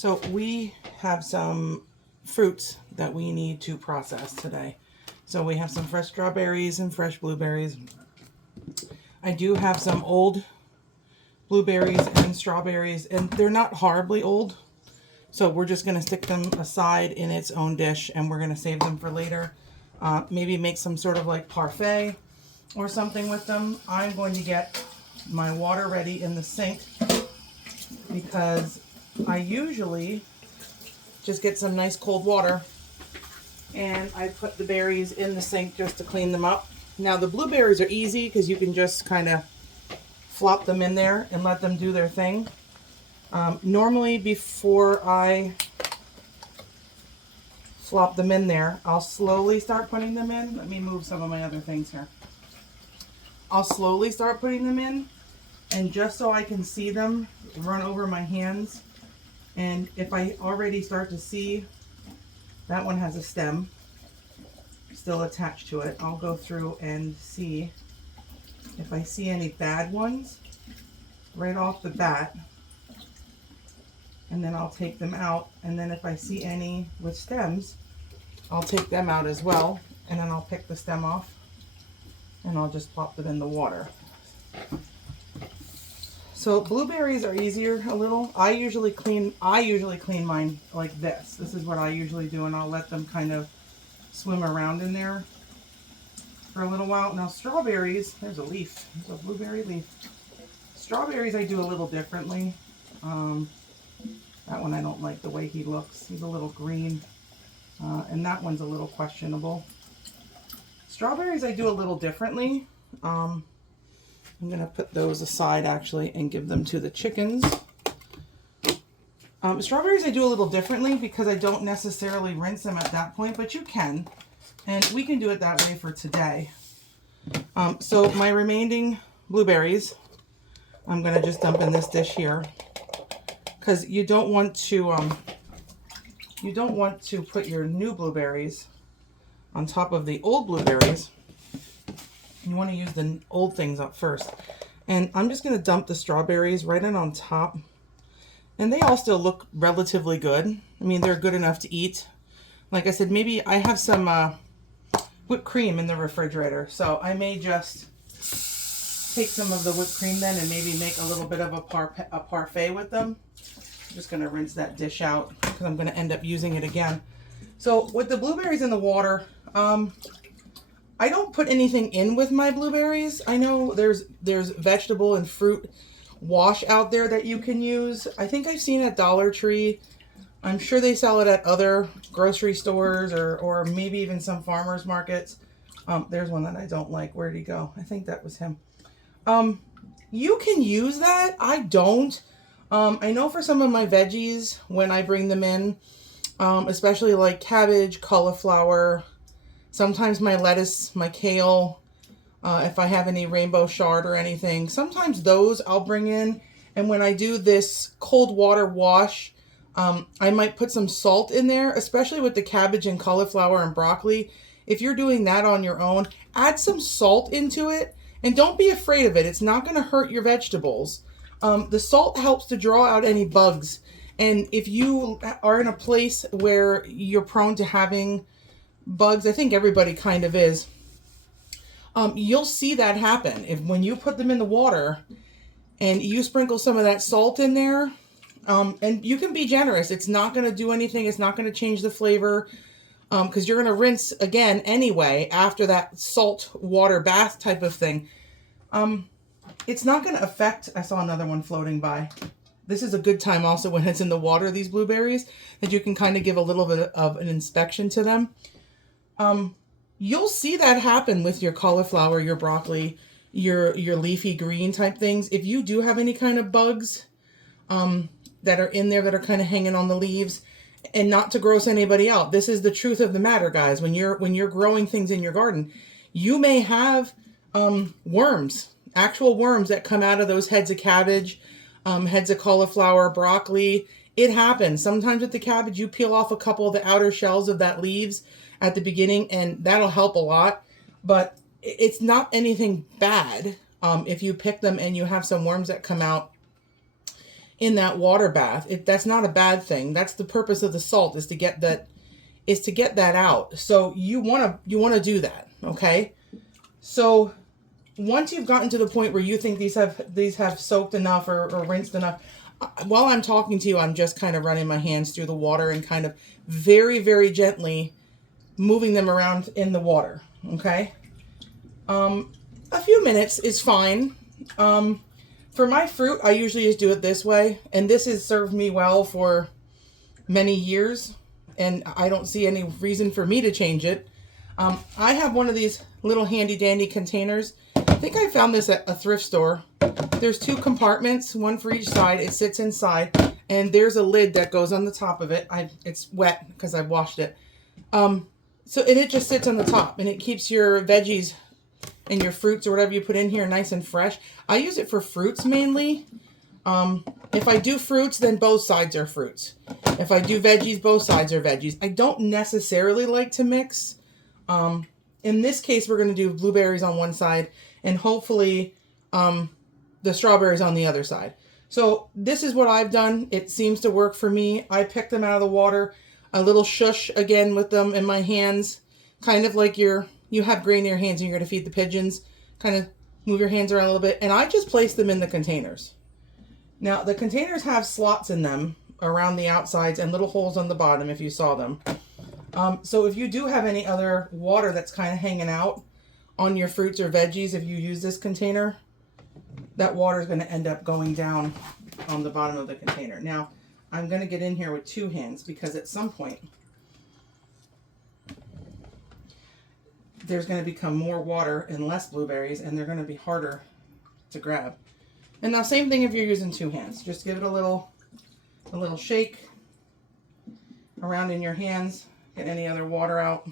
So we have some fruits that we need to process today. So we have some fresh strawberries and fresh blueberries. I do have some old blueberries and strawberries, and they're not horribly old. So we're just going to stick them aside in its own dish, and we're going to save them for later. Maybe make some sort of like parfait or something with them. I'm going to get my water ready in the sink because I usually just get some nice cold water and I put the berries in the sink just to clean them up. Now the blueberries are easy because you can just kind of flop them in there and let them do their thing. Normally before I flop them in there, I'll slowly start putting them in. Let me move some of my other things here. I'll slowly start putting them in, and just so I can see them, run over my hands. And if I already start to see that one has a stem still attached to it, I'll go through and see if I see any bad ones right off the bat, and then I'll take them out. And then if I see any with stems, I'll take them out as well, and then I'll pick the stem off and I'll just plop them in the water. So blueberries are easier a little. I usually clean mine like this. This is what I usually do, and I'll let them kind of swim around in there for a little while. Now strawberries, there's a leaf. There's a blueberry leaf. Strawberries I do a little differently. That one I don't like the way he looks. He's a little green. And that one's a little questionable. Strawberries I do a little differently. I'm going to put those aside actually and give them to the chickens. Strawberries I do a little differently because I don't necessarily rinse them at that point, but you can. And we can do it that way for today. So my remaining blueberries, I'm going to just dump in this dish here, because you don't want to put your new blueberries on top of the old blueberries. You want to use the old things up first. And I'm just going to dump the strawberries right in on top. And they all still look relatively good. I mean, they're good enough to eat. Like I said, maybe I have some whipped cream in the refrigerator. So I may just take some of the whipped cream then and maybe make a little bit of a parfait with them. I'm just going to rinse that dish out because I'm going to end up using it again. So with the blueberries in the water, I don't put anything in with my blueberries. I know there's vegetable and fruit wash out there that you can use. I think I've seen at Dollar Tree. I'm sure they sell it at other grocery stores or maybe even some farmers markets. There's one that I don't like. Where'd he go? I think that was him. You can use that. I don't. I know for some of my veggies, when I bring them in, especially like cabbage, cauliflower, sometimes my lettuce, my kale, if I have any rainbow chard or anything, sometimes those I'll bring in. And when I do this cold water wash, I might put some salt in there, especially with the cabbage and cauliflower and broccoli. If you're doing that on your own, add some salt into it, and don't be afraid of it. It's not going to hurt your vegetables. The salt helps to draw out any bugs. And if you are in a place where you're prone to having bugs, I think everybody kind of is, you'll see that happen. When you put them in the water and you sprinkle some of that salt in there, and you can be generous. It's not going to do anything. It's not going to change the flavor, because you're going to rinse again anyway after that salt water bath type of thing. It's not going to affect. I saw another one floating by. This is a good time also when it's in the water, these blueberries, that you can kind of give a little bit of an inspection to them. You'll see that happen with your cauliflower, your broccoli, your leafy green type things. If you do have any kind of bugs that are in there that are kind of hanging on the leaves, and not to gross anybody out, this is the truth of the matter, guys. When you're growing things in your garden, you may have worms, actual worms that come out of those heads of cabbage, heads of cauliflower, broccoli. It happens. Sometimes with the cabbage, you peel off a couple of the outer shells of that leaves at the beginning, and that'll help a lot. But it's not anything bad if you pick them and you have some worms that come out in that water bath. That's not a bad thing. That's the purpose of the salt, is to get that out. So you want to do that, okay? So once you've gotten to the point where you think these have soaked enough or rinsed enough, while I'm talking to you, I'm just kind of running my hands through the water and kind of very, very gently moving them around in the water, okay? A few minutes is fine. For my fruit, I usually just do it this way, and this has served me well for many years, and I don't see any reason for me to change it. I have one of these little handy dandy containers. I think I found this at a thrift store. There's 2 compartments, one for each side. It sits inside, and there's a lid that goes on the top of it. It's wet because I washed it. And it just sits on the top, and it keeps your veggies and your fruits or whatever you put in here nice and fresh. I use it for fruits mainly. If I do fruits, then both sides are fruits. If I do veggies, both sides are veggies. I don't necessarily like to mix. In this case, we're going to do blueberries on one side and hopefully the strawberries on the other side. So this is what I've done. It seems to work for me. I picked them out of the water, a little shush again with them in my hands, kind of like you have grain in your hands and you're going to feed the pigeons. Kind of move your hands around a little bit, and I just place them in the containers. Now, the containers have slots in them around the outsides and little holes on the bottom if you saw them. So if you do have any other water that's kind of hanging out on your fruits or veggies, if you use this container, that water is going to end up going down on the bottom of the container. Now, I'm going to get in here with 2 hands because at some point there's going to become more water and less blueberries, and they're going to be harder to grab. And now same thing if you're using 2 hands. Just give it a little shake around in your hands, get any other water out.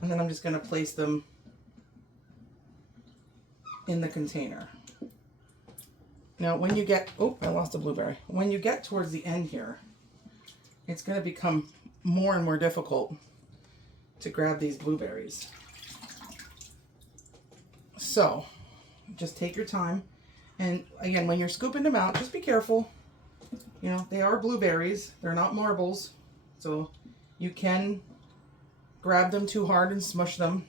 And then I'm just going to place them in the container. Now when you get, oh, I lost a blueberry. When you get towards the end here, it's going to become more and more difficult to grab these blueberries. So just take your time. And again, when you're scooping them out, just be careful. You know, they are blueberries. They're not marbles. So you can grab them too hard and smush them.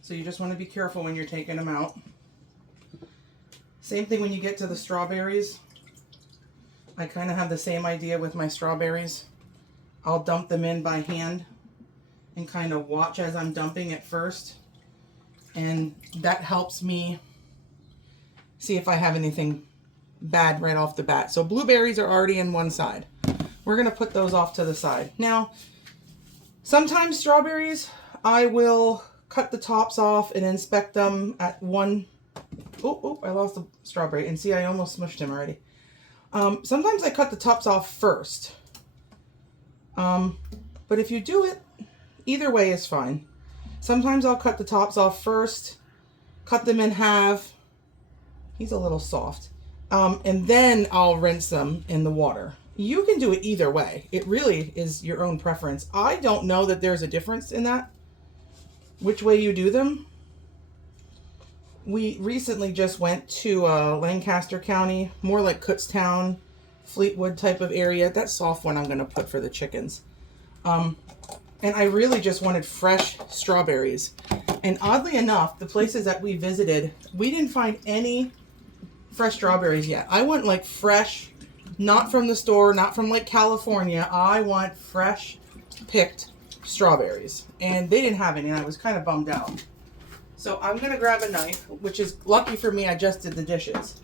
So you just want to be careful when you're taking them out. Same thing when you get to the strawberries. I kind of have the same idea with my strawberries. I'll dump them in by hand and kind of watch as I'm dumping at first. And that helps me see if I have anything bad right off the bat. So blueberries are already in one side. We're going to put those off to the side. Now, sometimes strawberries, I will cut the tops off and inspect them at one. Oh, I lost the strawberry. And see, I almost smushed him already. Sometimes I cut the tops off first. But if you do it, either way is fine. Sometimes I'll cut the tops off first, cut them in half. He's a little soft. And then I'll rinse them in the water. You can do it either way. It really is your own preference. I don't know that there's a difference in that, which way you do them. We recently just went to Lancaster County, more like Kutztown, Fleetwood type of area. That soft one I'm going to put for the chickens. And I really just wanted fresh strawberries. And oddly enough, the places that we visited, we didn't find any fresh strawberries yet. I want like fresh, not from the store, not from like California. I want fresh picked strawberries. And they didn't have any, and I was kind of bummed out. So I'm going to grab a knife, which is lucky for me, I just did the dishes.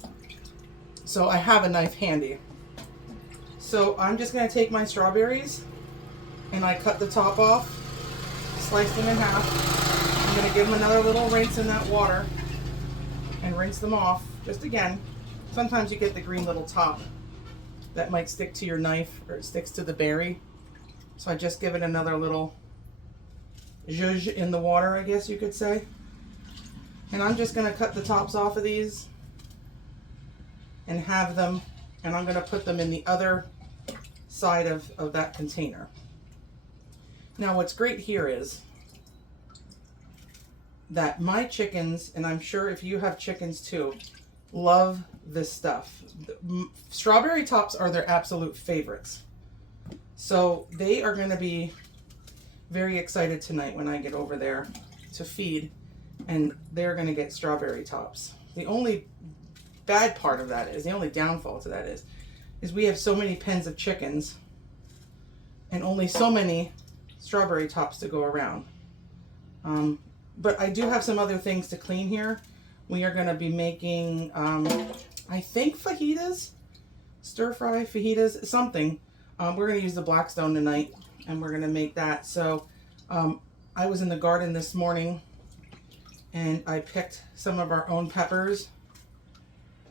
So I have a knife handy. So I'm just going to take my strawberries and I cut the top off, slice them in half. I'm going to give them another little rinse in that water and rinse them off. Just again, sometimes you get the green little top that might stick to your knife or it sticks to the berry. So I just give it another little zhuzh in the water, I guess you could say. And I'm just going to cut the tops off of these and have them, and I'm going to put them in the other side of that container. Now what's great here is that my chickens, and I'm sure if you have chickens too, love this stuff. Strawberry tops are their absolute favorites. So they are going to be very excited tonight when I get over there to feed, and they're going to get strawberry tops. The only bad part of that is, the only downfall to that is we have so many pens of chickens and only so many strawberry tops to go around. But I do have some other things to clean here. We are going to be making, I think fajitas, stir fry fajitas, something. We're going to use the Blackstone tonight, and we're going to make that. So I was in the garden this morning, and I picked some of our own peppers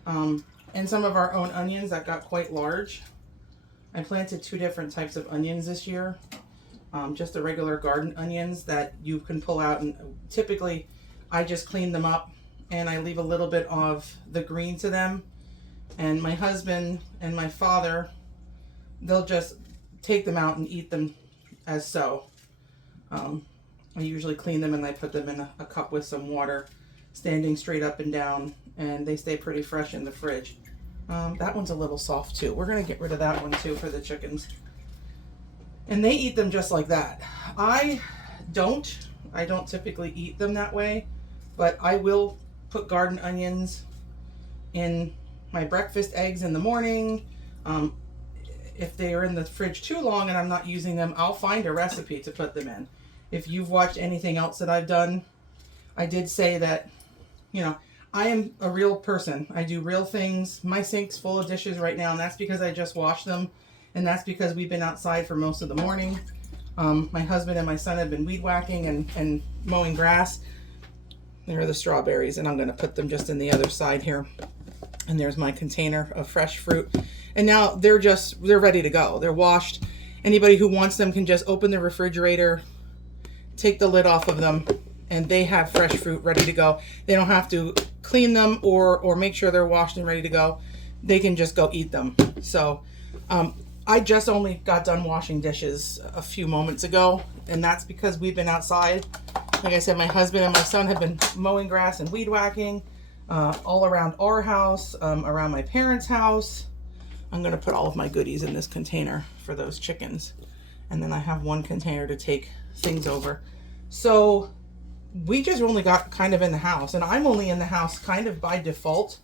and some of our own onions that got quite large. I planted 2 different types of onions this year. Just the regular garden onions that you can pull out, and typically I just clean them up and I leave a little bit of the green to them. And my husband and my father, they'll just take them out and eat them as so. I usually clean them and I put them in a cup with some water, standing straight up and down, and they stay pretty fresh in the fridge. That one's a little soft too. We're going to get rid of that one too for the chickens. And they eat them just like that. I don't typically eat them that way, but I will put garden onions in my breakfast eggs in the morning. If they are in the fridge too long and I'm not using them, I'll find a recipe to put them in. If you've watched anything else that I've done, I did say that, you know, I am a real person. I do real things. My sink's full of dishes right now, and that's because I just washed them. And that's because we've been outside for most of the morning. My husband and my son have been weed whacking and mowing grass. There are the strawberries, and I'm going to put them just in the other side here. And there's my container of fresh fruit. And now they're ready to go. They're washed. Anybody who wants them can just open the refrigerator, take the lid off of them, and they have fresh fruit ready to go. They don't have to clean them or make sure they're washed and ready to go. They can just go eat them. So I just only got done washing dishes a few moments ago, and that's because we've been outside. Like I said, my husband and my son have been mowing grass and weed whacking all around our house, around my parents' house. I'm going to put all of my goodies in this container for those chickens. And then I have one container to take things over. So we just only got kind of in the house, and I'm only in the house kind of by default.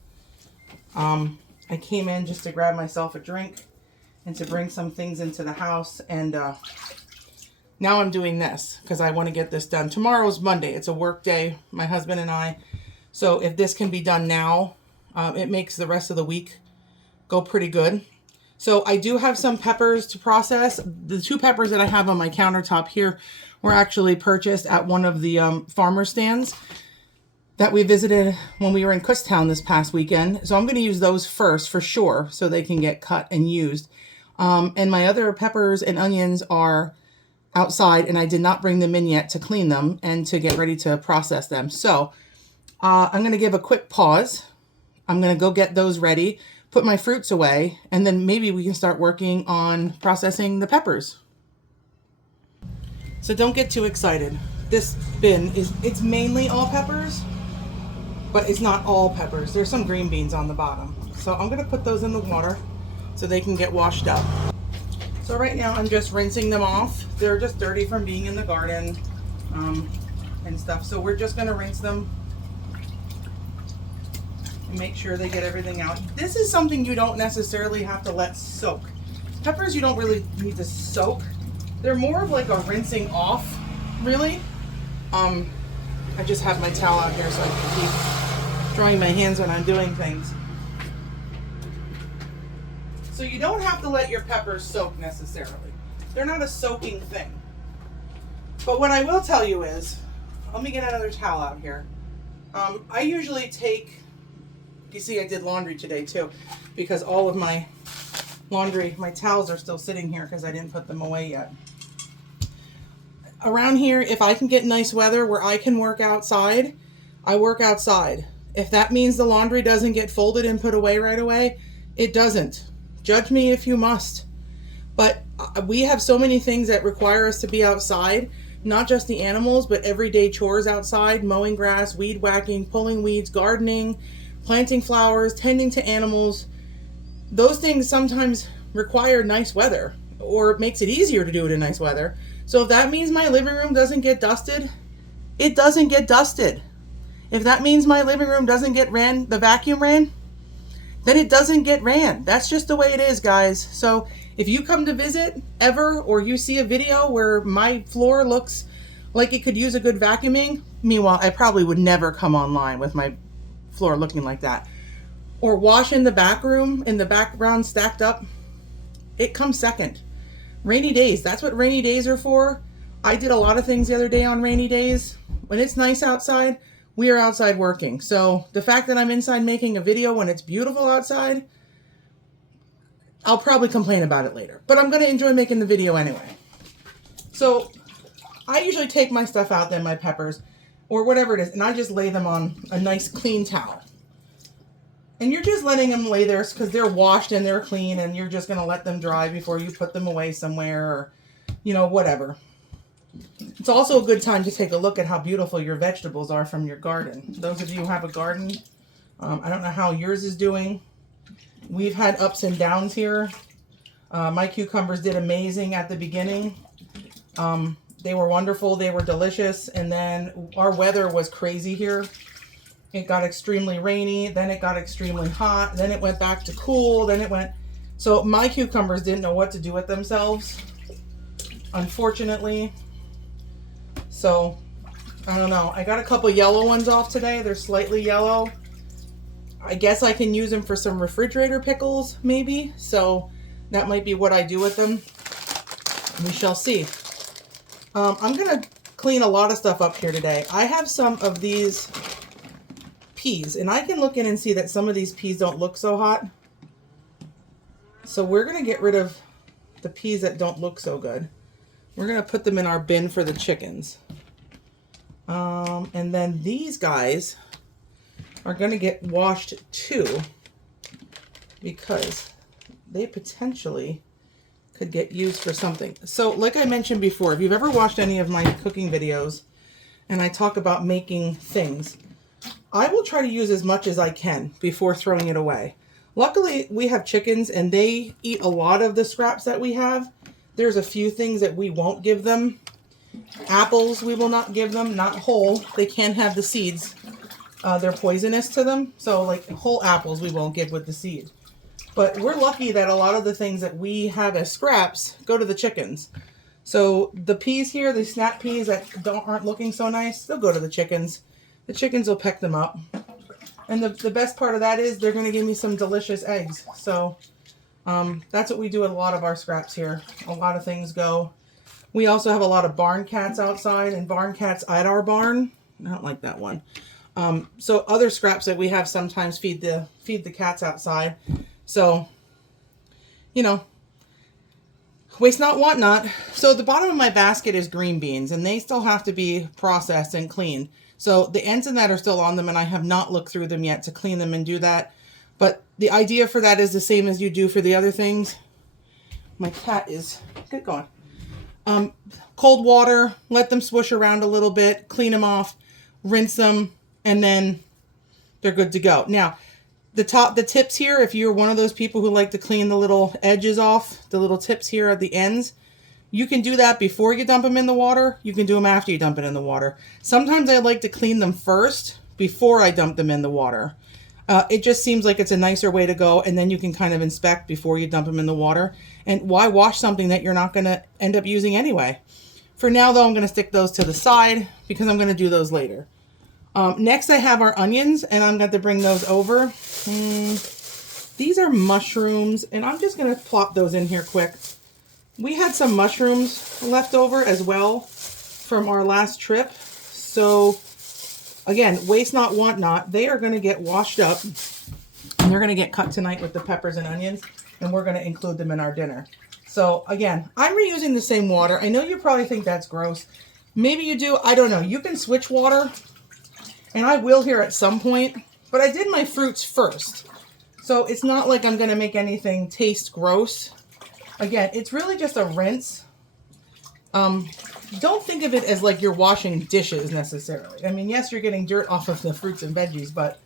I came in just to grab myself a drink and to bring some things into the house, and now I'm doing this because I want to get this done. Tomorrow's Monday. It's a work day, my husband and I. So if this can be done now, it makes the rest of the week go pretty good. So I do have some peppers to process. The 2 peppers that I have on my countertop here were actually purchased at one of the farmer stands that we visited when we were in Kutztown this past weekend. So I'm going to use those first for sure so they can get cut and used. And my other peppers and onions are outside, and I did not bring them in yet to clean them and to get ready to process them. So I'm going to give a quick pause. I'm going to go get those ready, put my fruits away, and then maybe we can start working on processing the peppers. So don't get too excited. This bin it's mainly all peppers, but it's not all peppers. There's some green beans on the bottom. So I'm going to put those in the water so they can get washed up. So right now I'm just rinsing them off. They're just dirty from being in the garden and stuff. So we're just going to rinse them and make sure they get everything out. This is something you don't necessarily have to let soak. Peppers you don't really need to soak. They're more of like a rinsing off, really. I just have my towel out here so I can keep drying my hands when I'm doing things. So you don't have to let your peppers soak necessarily. They're not a soaking thing. But what I will tell you is, let me get another towel out here. I usually take, you see I did laundry today too, because all of my laundry, my towels are still sitting here because I didn't put them away yet. Around here, if I can get nice weather where I can work outside, I work outside. If that means the laundry doesn't get folded and put away right away, it doesn't. Judge me if you must. But we have so many things that require us to be outside, not just the animals, but everyday chores outside, mowing grass, weed whacking, pulling weeds, gardening, planting flowers, tending to animals, those things sometimes require nice weather, or it makes it easier to do it in nice weather. So if that means my living room doesn't get dusted, it doesn't get dusted. If that means my living room doesn't get the vacuum ran, then it doesn't get ran. That's just the way it is, guys. So if you come to visit ever, or you see a video where my floor looks like it could use a good vacuuming, meanwhile, I probably would never come online with my floor looking like that. Or wash in the back room, in the background stacked up, it comes second. Rainy days, that's what rainy days are for. I did a lot of things the other day on rainy days. When it's nice outside, we are outside working. So the fact that I'm inside making a video when it's beautiful outside, I'll probably complain about it later. But I'm going to enjoy making the video anyway. So I usually take my stuff out, then my peppers, or whatever it is, and I just lay them on a nice clean towel. And you're just letting them lay there because they're washed and they're clean, and you're just going to let them dry before you put them away somewhere, or, you know, whatever. It's also a good time to take a look at how beautiful your vegetables are from your garden. Those of you who have a garden, I don't know how yours is doing. We've had ups and downs here. My cucumbers did amazing at the beginning. They were wonderful. They were delicious. And then our weather was crazy here. It got extremely rainy, then it got extremely hot, then it went back to cool, then it went... So my cucumbers didn't know what to do with themselves, unfortunately. So, I don't know. I got a couple yellow ones off today. They're slightly yellow. I guess I can use them for some refrigerator pickles, maybe. So, that might be what I do with them. We shall see. I'm going to clean a lot of stuff up here today. I have some of these peas, and I can look in and see that some of these peas don't look so hot. So we're going to get rid of the peas that don't look so good. We're going to put them in our bin for the chickens. And then these guys are going to get washed too, because they potentially could get used for something. So like I mentioned before, if you've ever watched any of my cooking videos and I talk about making things, I will try to use as much as I can before throwing it away. Luckily, we have chickens and they eat a lot of the scraps that we have. There's a few things that we won't give them. Apples we will not give them, not whole. They can have the seeds. They're poisonous to them. So like whole apples we won't give with the seed. But we're lucky that a lot of the things that we have as scraps go to the chickens. So the peas here, the snap peas that aren't looking so nice, they'll go to the chickens. The chickens will peck them up. And the best part of that is they're going to give me some delicious eggs. So that's what we do with a lot of our scraps here. A lot of things go. We also have a lot of barn cats outside, and barn cats at our barn. I don't like that one. So other scraps that we have sometimes feed the cats outside. So, you know, waste not, want not. So the bottom of my basket is green beans, and they still have to be processed and cleaned. So the ends in that are still on them, and I have not looked through them yet to clean them and do that. But the idea for that is the same as you do for the other things. My cat is... Get going. Cold water, let them swoosh around a little bit, clean them off, rinse them, and then they're good to go. Now, the tips here, if you're one of those people who like to clean the little edges off, the little tips here at the ends, you can do that before you dump them in the water. You can do them after you dump it in the water. Sometimes I like to clean them first before I dump them in the water. It just seems like it's a nicer way to go, and then you can kind of inspect before you dump them in the water. And why wash something that you're not going to end up using anyway? For now, though, I'm going to stick those to the side because I'm going to do those later. Next, I have our onions, and I'm going to bring those over. These are mushrooms, and I'm just going to plop those in here quick. We had some mushrooms left over as well from our last trip. So, again, waste not, want not. They are going to get washed up, and they're going to get cut tonight with the peppers and onions, and we're going to include them in our dinner. So, again, I'm reusing the same water. I know you probably think that's gross. Maybe you do. I don't know. You can switch water, and I will here at some point, but I did my fruits first. So, it's not like I'm going to make anything taste gross. Again, it's really just a rinse. Don't think of it as like you're washing dishes necessarily. I mean, yes, you're getting dirt off of the fruits and veggies, but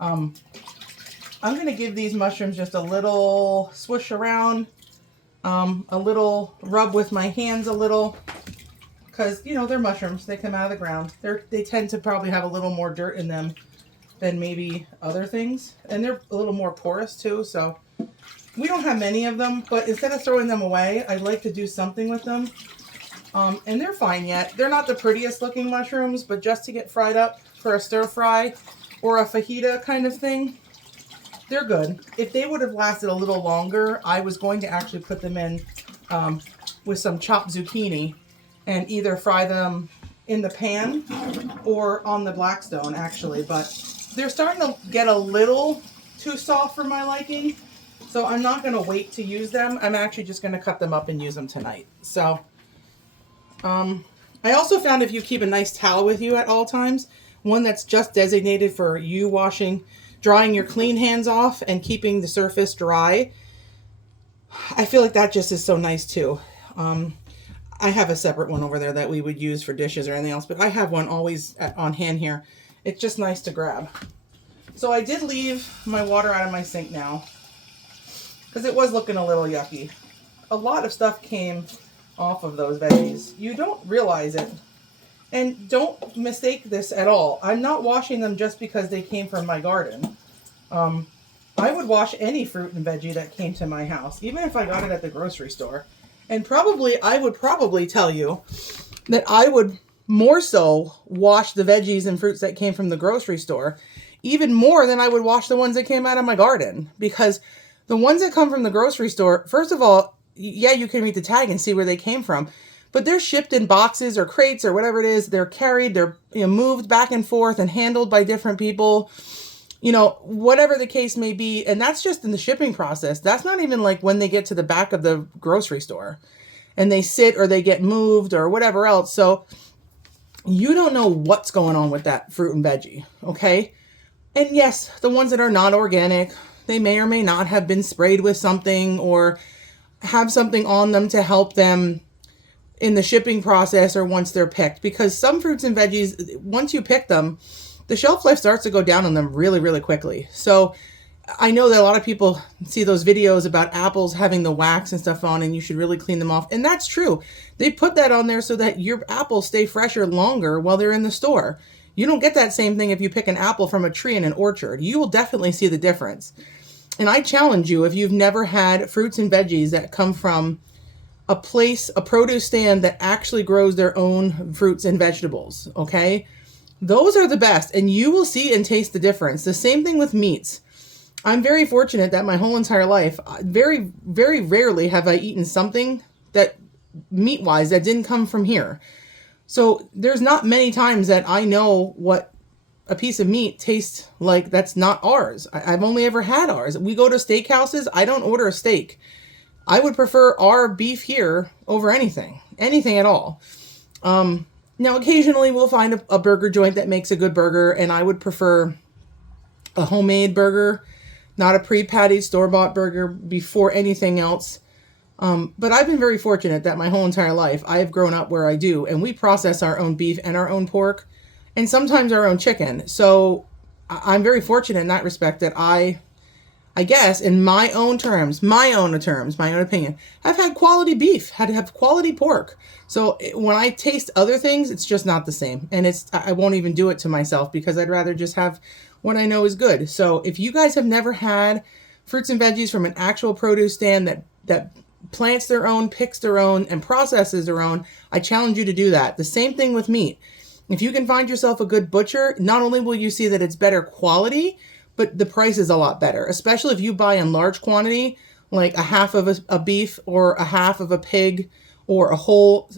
I'm going to give these mushrooms just a little swish around, a little rub with my hands a little, because, you know, they're mushrooms. They come out of the ground. They tend to probably have a little more dirt in them than maybe other things. And they're a little more porous too, so we don't have many of them, but instead of throwing them away, I'd like to do something with them. And they're fine yet. They're not the prettiest looking mushrooms, but just to get fried up for a stir fry or a fajita kind of thing, they're good. If they would have lasted a little longer, I was going to actually put them in with some chopped zucchini and either fry them in the pan or on the Blackstone, actually. But they're starting to get a little too soft for my liking, so I'm not going to wait to use them. I'm actually just going to cut them up and use them tonight. So I also found if you keep a nice towel with you at all times, one that's just designated for you drying your clean hands off and keeping the surface dry, I feel like that just is so nice too. I have a separate one over there that we would use for dishes or anything else, but I have one always on hand here. It's just nice to grab. So I did leave my water out of my sink now because it was looking a little yucky. A lot of stuff came off of those veggies. You don't realize it. And don't mistake this at all. I'm not washing them just because they came from my garden. I would wash any fruit and veggie that came to my house, even if I got it at the grocery store. And I would probably tell you that I would more so wash the veggies and fruits that came from the grocery store, even more than I would wash the ones that came out of my garden. Because the ones that come from the grocery store, first of all, yeah, you can read the tag and see where they came from, but they're shipped in boxes or crates or whatever it is. They're carried, they're moved back and forth and handled by different people, whatever the case may be. And that's just in the shipping process. That's not even like when they get to the back of the grocery store and they sit or they get moved or whatever else. So you don't know what's going on with that fruit and veggie, okay? And yes, the ones that are not organic, they may or may not have been sprayed with something or have something on them to help them in the shipping process or once they're picked. Because some fruits and veggies, once you pick them, the shelf life starts to go down on them really, really quickly. So I know that a lot of people see those videos about apples having the wax and stuff on and you should really clean them off. And that's true. They put that on there so that your apples stay fresher longer while they're in the store. You don't get that same thing if you pick an apple from a tree in an orchard. You will definitely see the difference. And I challenge you, if you've never had fruits and veggies that come from a produce stand that actually grows their own fruits and vegetables, okay? Those are the best, and you will see and taste the difference. The same thing with meats. I'm very fortunate that my whole entire life, very, very rarely have I eaten something that meat-wise that didn't come from here. So there's not many times that I know what a piece of meat tastes like that's not ours. I've only ever had ours. We go to steakhouses. I don't order a steak. I would prefer our beef here over anything at all. Now, occasionally we'll find a burger joint that makes a good burger, and I would prefer a homemade burger, not a pre-pattied store-bought burger before anything else. But I've been very fortunate that my whole entire life I have grown up where I do, and we process our own beef and our own pork, and sometimes our own chicken. So I'm very fortunate in that respect that I guess in my own opinion, I've had quality beef, had to have quality pork. So when I taste other things, it's just not the same. And I won't even do it to myself because I'd rather just have what I know is good. So if you guys have never had fruits and veggies from an actual produce stand that plants their own, picks their own, and processes their own, I challenge you to do that. The same thing with meat. If you can find yourself a good butcher, not only will you see that it's better quality, but the price is a lot better, especially if you buy in large quantity, like a half of a beef or a half of a pig or a whole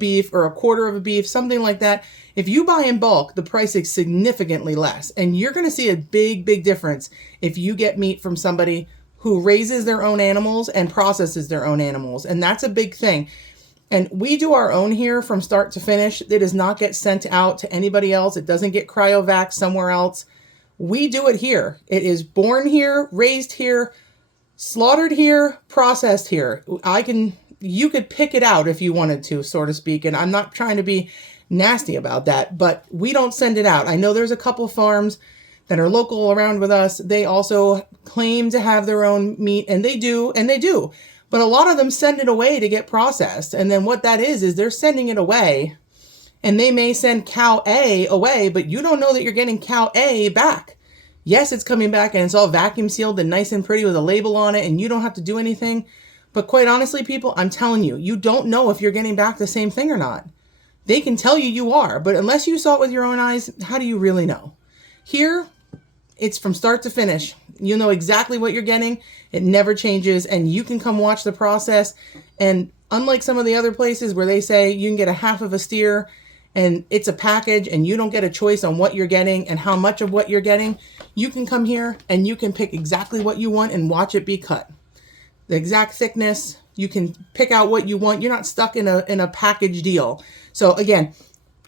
beef or a quarter of a beef, something like that. If you buy in bulk, the price is significantly less. And you're going to see a big, big difference if you get meat from somebody who raises their own animals and processes their own animals. And that's a big thing. And we do our own here from start to finish. It does not get sent out to anybody else. It doesn't get cryovac somewhere else. We do it here. It is born here, raised here, slaughtered here, processed here. You could pick it out if you wanted to, so to speak. And I'm not trying to be nasty about that, but we don't send it out. I know there's a couple farms that are local around with us, they also claim to have their own meat, and they do, but a lot of them send it away to get processed. And then what that is they're sending it away, and they may send cow A away, but you don't know that you're getting cow A back. Yes, it's coming back and it's all vacuum sealed and nice and pretty with a label on it, and you don't have to do anything. But quite honestly, people, I'm telling you, you don't know if you're getting back the same thing or not. They can tell you you are, but unless you saw it with your own eyes, how do you really know? Here, it's from start to finish. You know exactly what you're getting. It never changes, and you can come watch the process. And unlike some of the other places where they say you can get a half of a steer and it's a package and you don't get a choice on what you're getting and how much of what you're getting, you can come here and you can pick exactly what you want and watch it be cut. The exact thickness, you can pick out what you want. You're not stuck in a package deal. So again,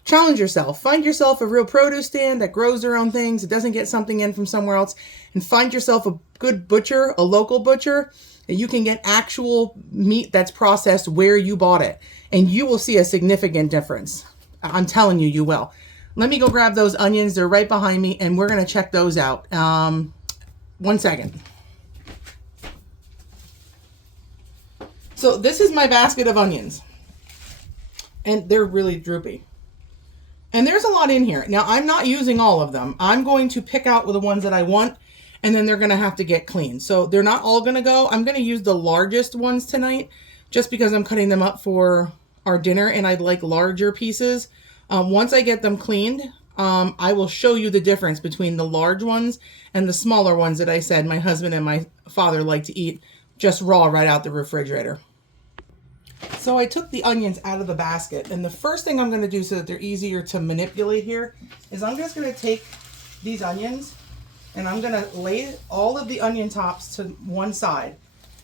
challenge yourself. Find yourself a real produce stand that grows their own things. It doesn't get something in from somewhere else. And find yourself a good butcher, a local butcher, that you can get actual meat that's processed where you bought it. And you will see a significant difference. I'm telling you, you will. Let me go grab those onions. They're right behind me, and we're going to check those out. 1 second. So this is my basket of onions, and they're really droopy. And there's a lot in here. Now, I'm not using all of them. I'm going to pick out the ones that I want, and then they're going to have to get cleaned. So they're not all going to go. I'm going to use the largest ones tonight just because I'm cutting them up for our dinner, and I'd like larger pieces. Once I get them cleaned, I will show you the difference between the large ones and the smaller ones that I said my husband and my father like to eat just raw right out the refrigerator. So I took the onions out of the basket, and the first thing I'm going to do so that they're easier to manipulate here is I'm just going to take these onions and I'm going to lay all of the onion tops to one side,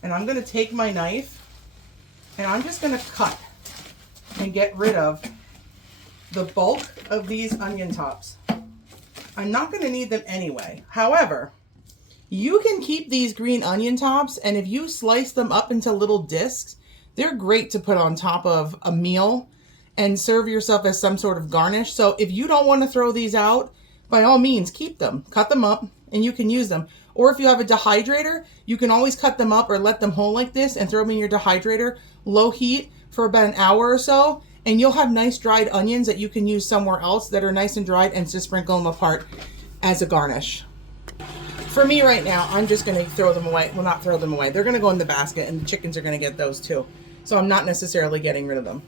and I'm going to take my knife and I'm just going to cut and get rid of the bulk of these onion tops. I'm not going to need them anyway. However, you can keep these green onion tops, and if you slice them up into little discs, they're great to put on top of a meal and serve yourself as some sort of garnish. So if you don't want to throw these out, by all means, keep them. Cut them up, and you can use them. Or if you have a dehydrator, you can always cut them up or let them whole like this and throw them in your dehydrator, low heat, for about an hour or so, and you'll have nice dried onions that you can use somewhere else that are nice and dried, and just sprinkle them apart as a garnish. For me right now, I'm just going to throw them away. Well, not throw them away. They're going to go in the basket, and the chickens are going to get those too. So I'm not necessarily getting rid of them.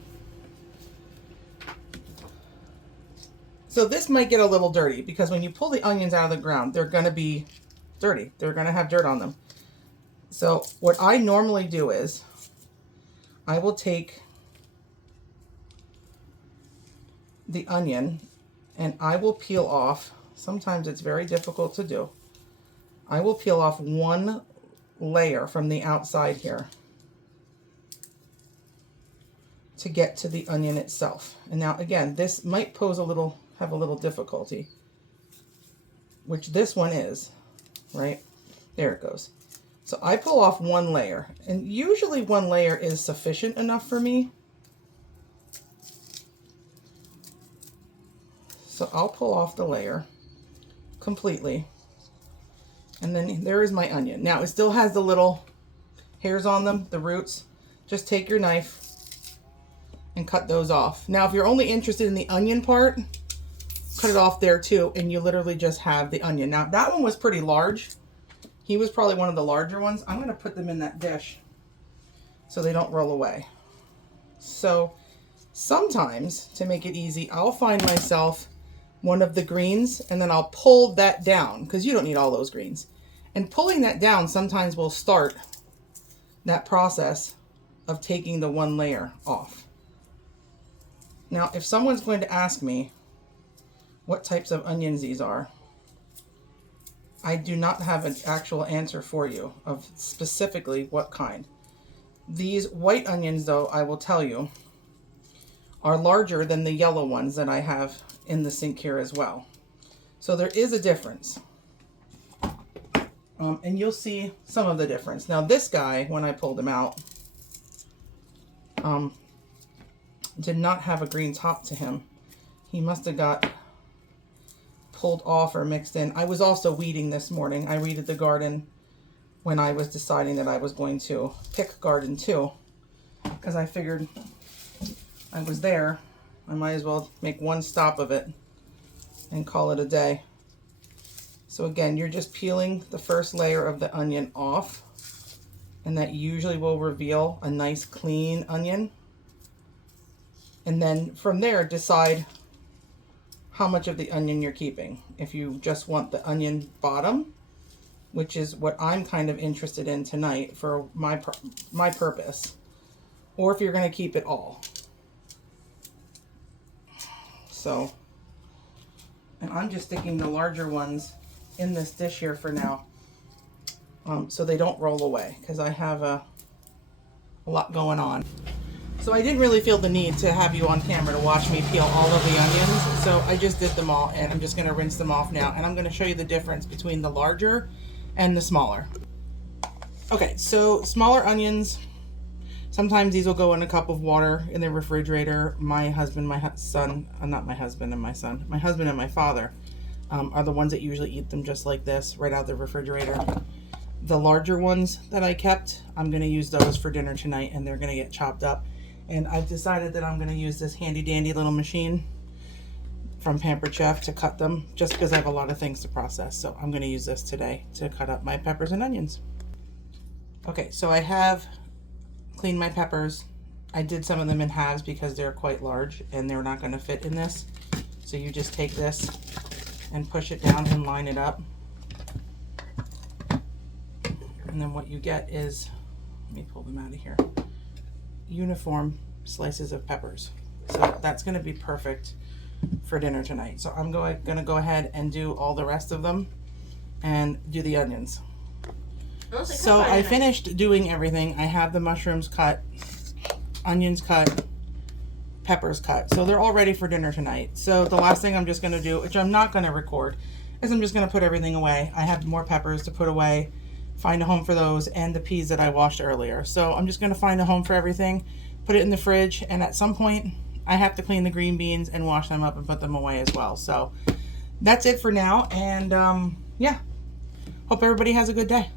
So this might get a little dirty because when you pull the onions out of the ground, they're going to be dirty. They're going to have dirt on them. So what I normally do is I will take the onion and I will peel off. Sometimes it's very difficult to do. I will peel off one layer from the outside here to get to the onion itself. And now again, this might have a little difficulty, which this one is, right? There it goes. So I pull off one layer, and usually one layer is sufficient enough for me. So I'll pull off the layer completely. And then there is my onion. Now it still has the little hairs on them, the roots. Just take your knife and cut those off. Now if you're only interested in the onion part, cut it off there too, and you literally just have the onion. Now that one was pretty large. He was probably one of the larger ones. I'm going to put them in that dish so they don't roll away. So sometimes, to make it easy, I'll find myself one of the greens, and then I'll pull that down because you don't need all those greens. And pulling that down sometimes will start that process of taking the one layer off. Now, if someone's going to ask me what types of onions these are, I do not have an actual answer for you of specifically what kind. These white onions, though, I will tell you, are larger than the yellow ones that I have in the sink here as well. So there is a difference. And you'll see some of the difference. Now this guy, when I pulled him out, did not have a green top to him. He must have got pulled off or mixed in. I was also weeding this morning. I weeded the garden when I was deciding that I was going to pick garden too, because I figured I was there. I might as well make one stop of it and call it a day. So again, you're just peeling the first layer of the onion off, and that usually will reveal a nice clean onion. And then from there, decide how much of the onion you're keeping. If you just want the onion bottom, which is what I'm kind of interested in tonight for my purpose, or if you're going to keep it all. So, and I'm just sticking the larger ones in this dish here for now, so they don't roll away, because I have a lot going on. So I didn't really feel the need to have you on camera to watch me peel all of the onions, so I just did them all, and I'm just going to rinse them off now, and I'm going to show you the difference between the larger and the smaller. Okay, so smaller onions, sometimes these will go in a cup of water in the refrigerator. My husband, my son, not my husband and my son, my husband and my father are the ones that usually eat them just like this, right out of the refrigerator. The larger ones that I kept, I'm going to use those for dinner tonight, and they're going to get chopped up. And I've decided that I'm going to use this handy dandy little machine from Pampered Chef to cut them, just because I have a lot of things to process. So I'm going to use this today to cut up my peppers and onions. Okay, so I have cleaned my peppers. I did some of them in halves because they're quite large and they're not going to fit in this. So you just take this and push it down and line it up. And then what you get is, let me pull them out of here, uniform slices of peppers. So that's going to be perfect for dinner tonight. So I'm going to go ahead and do all the rest of them and do the onions. So I finished doing everything. I have the mushrooms cut, onions cut, peppers cut. So they're all ready for dinner tonight. So the last thing I'm just going to do, which I'm not going to record, is I'm just going to put everything away. I have more peppers to put away, find a home for those, and the peas that I washed earlier. So I'm just going to find a home for everything, put it in the fridge, and at some point I have to clean the green beans and wash them up and put them away as well. So that's it for now, and yeah, hope everybody has a good day.